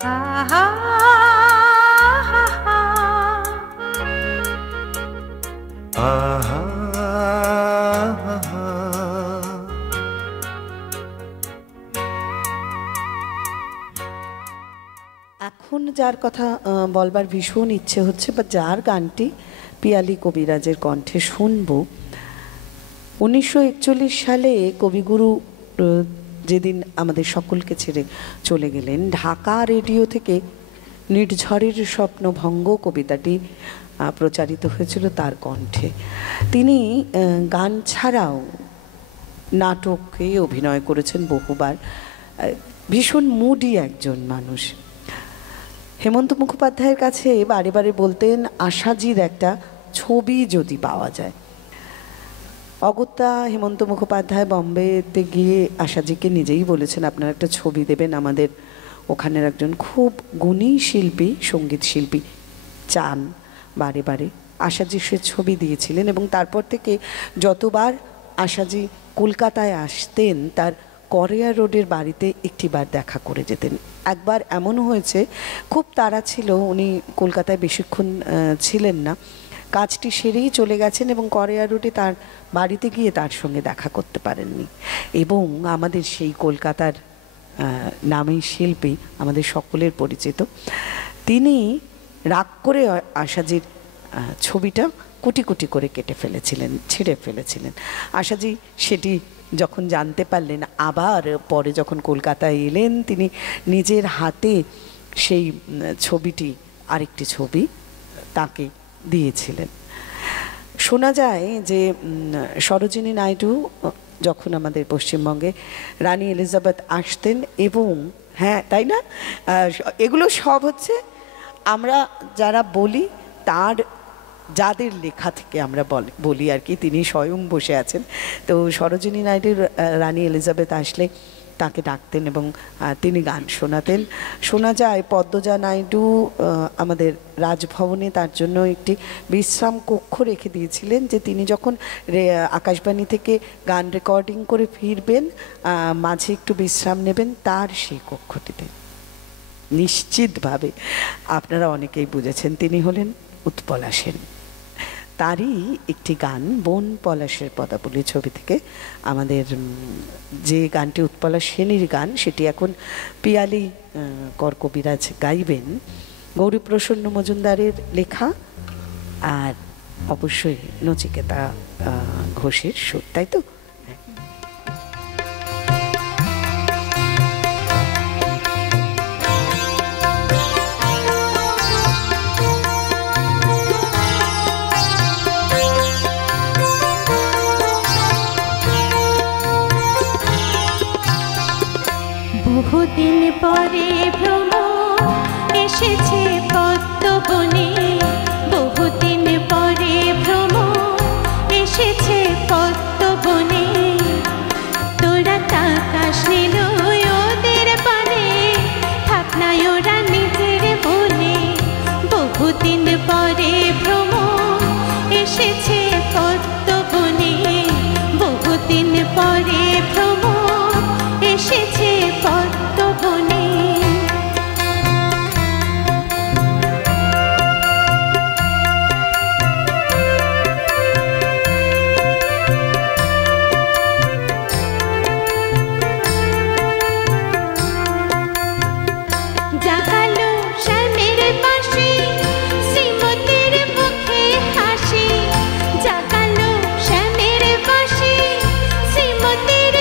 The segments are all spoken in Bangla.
আহা আহা এখন যার কথা বলবার ভীষণ ইচ্ছে হচ্ছে বা যার গানটি পিয়ালি কবিরাজের কণ্ঠে শুনব, 1941 সালে কবিগুরু যেদিন আমাদের সকলকে ছেড়ে চলে গেলেন, ঢাকা রেডিও থেকে নির্ঝরের স্বপ্নভঙ্গ কবিতাটি প্রচারিত হয়েছিল তার কণ্ঠে। তিনি গান ছাড়াও নাটকে অভিনয় করেছেন বহুবার। ভীষণ মুডি একজন মানুষ। হেমন্ত মুখোপাধ্যায়ের কাছে বারে বারে বলতেন আশাজির একটা ছবি যদি পাওয়া যায়। অগত্যা হেমন্ত মুখোপাধ্যায় বম্বেতে গিয়ে আশাজিকে নিজেই বলেছেন আপনার একটা ছবি দেবেন, আমাদের ওখানের একজন খুব গুণী শিল্পী, সঙ্গীত শিল্পী চান। বারে বারে আশাজি সে ছবি দিয়েছিলেন এবং তারপর থেকে যতবার আশাজি কলকাতায় আসতেন তার করিয়া রোডের বাড়িতে একটিবার দেখা করে যেতেন। একবার এমনও হয়েছে খুব তাড়া ছিল, উনি কলকাতায় বেশিক্ষণ ছিলেন না, কাজটি সেরেই চলে গেছেন এবং করিয়া রোডে তার বাড়িতে গিয়ে তার সঙ্গে দেখা করতে পারেননি। এবং আমাদের সেই কলকাতার নামী শিল্পী, আমাদের সকলের পরিচিত, তিনি রাগ করে আশাজির ছবিটা কুটি কুটি করে কেটে ফেলেছিলেন, ছিঁড়ে ফেলেছিলেন। আশাজি সেটি যখন জানতে পারলেন, আবার পরে যখন কলকাতায় এলেন, তিনি নিজের হাতে সেই ছবিটি, আরেকটি ছবি তাকে দিয়েছিলেন। শোনা যায় যে সরোজিনী নাইডু যখন আমাদের পশ্চিমবঙ্গে রানী এলিজাবেথ আসতেন, এবং হ্যাঁ তাই না, এগুলো সব হচ্ছে আমরা যারা বলি তার যাদের লেখা থেকে আমরা বলি আর কি, তিনি স্বয়ং বসে আছেন। তো সরোজিনী নাইডুর রানী এলিজাবেথ আসলে তাকে ডাকতেন এবং তিনি গান শোনাতেন। শোনা যায় পদ্মজা নাইডু আমাদের রাজভবনে তার জন্য একটি বিশ্রাম কক্ষ রেখে দিয়েছিলেন, যে তিনি যখন আকাশবাণী থেকে গান রেকর্ডিং করে ফিরবেন, মাঝে একটু বিশ্রাম নেবেন, তার সেই কক্ষটিতে। নিশ্চিতভাবে আপনারা অনেকেই বুঝেছেন তিনি হলেন উৎপলা সেন। তারই একটি গান বন পলাশের পদাবলী ছবি থেকে, আমাদের যে গানটি উৎপলা সেনের গান, সেটি এখন পিয়ালি কর কবিরাজ গাইবেন। গৌরীপ্রসন্ন মজুমদারের লেখা আর অবশ্যই নচিকেতা ঘোষের সুর, তাই তো? বহুদিন পরে ভ্রমণ এসেছে পদ্মবনে, বহুদিন পরে ভ্রমণ এসেছে পদ্মবনে, তোরা তাকাস নিল ওদের পানে, থাক না ওরা নিজের বনে। বহুদিন পরে ভ্রমণ এসেছে পদ্মবনে, বহুদিন পরে ভ্রমণ এসেছে পদ্মবনে। জাগালো শ্যামের বাঁশি, শ্রীমতীর মুখে হাসি, জাগালো শ্যামের বাঁশি, শ্রীমতীর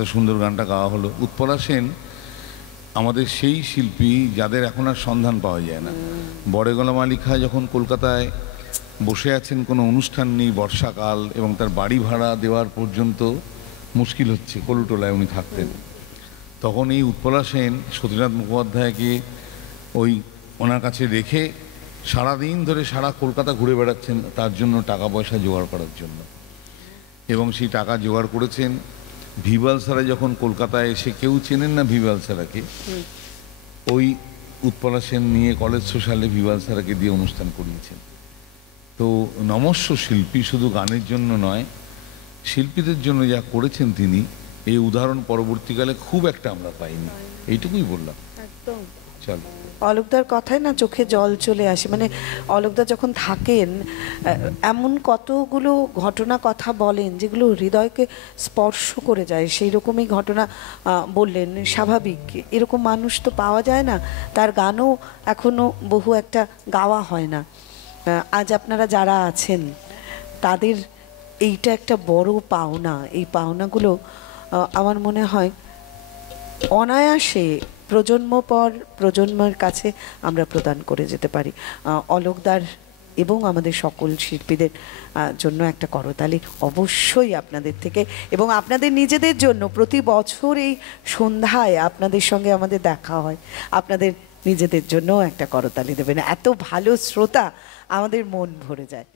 এত সুন্দর গানটা গাওয়া হলো। উৎপলা সেন আমাদের সেই শিল্পী যাদের এখন আর সন্ধান পাওয়া যায় না। বড়ে গোলাম আলী খাঁ যখন কলকাতায় বসে আছেন, কোনো অনুষ্ঠান নেই, বর্ষাকাল, এবং তার বাড়ি ভাড়া দেওয়ার পর্যন্ত মুশকিল হচ্ছে, কলুটোলায় উনি থাকতেন, তখন এই উৎপলা সেন সতীনাথ মুখোপাধ্যায়কে ওই ওনার কাছে রেখে সারাদিন ধরে সারা কলকাতা ঘুরে বেড়াচ্ছেন তার জন্য টাকা পয়সা জোগাড় করার জন্য। এবং সেই টাকা জোগাড় করেছেন। ভিভাল সারা যখন কলকাতায় এসে, কেউ চেনেন না ভিভাল সারাকে, ওই উৎপলা সেন নিয়ে কলেজ সোশ্যালে ভিভাল সারাকে দিয়ে অনুষ্ঠান করিয়েছেন। তো নমস্য শিল্পী, শুধু গানের জন্য নয়, শিল্পীদের জন্য যা করেছেন তিনি, এই উদাহরণ পরবর্তীকালে খুব একটা আমরা পাইনি। এইটুকুই বললাম। একদম। চলো। অলোকদার কথায় না চোখে জল চলে আসে। মানে অলোকদা যখন থাকেন, এমন কতগুলো ঘটনা কথা বলেন যেগুলো হৃদয়কে স্পর্শ করে যায়। সেই রকমই ঘটনা বললেন। স্বাভাবিক, এরকম মানুষ তো পাওয়া যায় না। তার গানও এখনো বহু একটা গাওয়া হয় না। আজ আপনারা যারা আছেন তাদের এইটা একটা বড় পাওনা। এই পাওনাগুলো আমার মনে হয় অনায়াসে প্রজন্ম পর প্রজন্মের কাছে আমরা প্রদান করে যেতে পারি। অলোকদার এবং আমাদের সকল শিল্পীদের জন্য একটা করতালি অবশ্যই আপনাদের থেকে, এবং আপনাদের নিজেদের জন্য। প্রতি বছর এই সন্ধ্যায় আপনাদের সঙ্গে আমাদের দেখা হয়, আপনাদের নিজেদের জন্য একটা করতালি দেবেন। এত ভালো শ্রোতা, আমাদের মন ভরে যায়।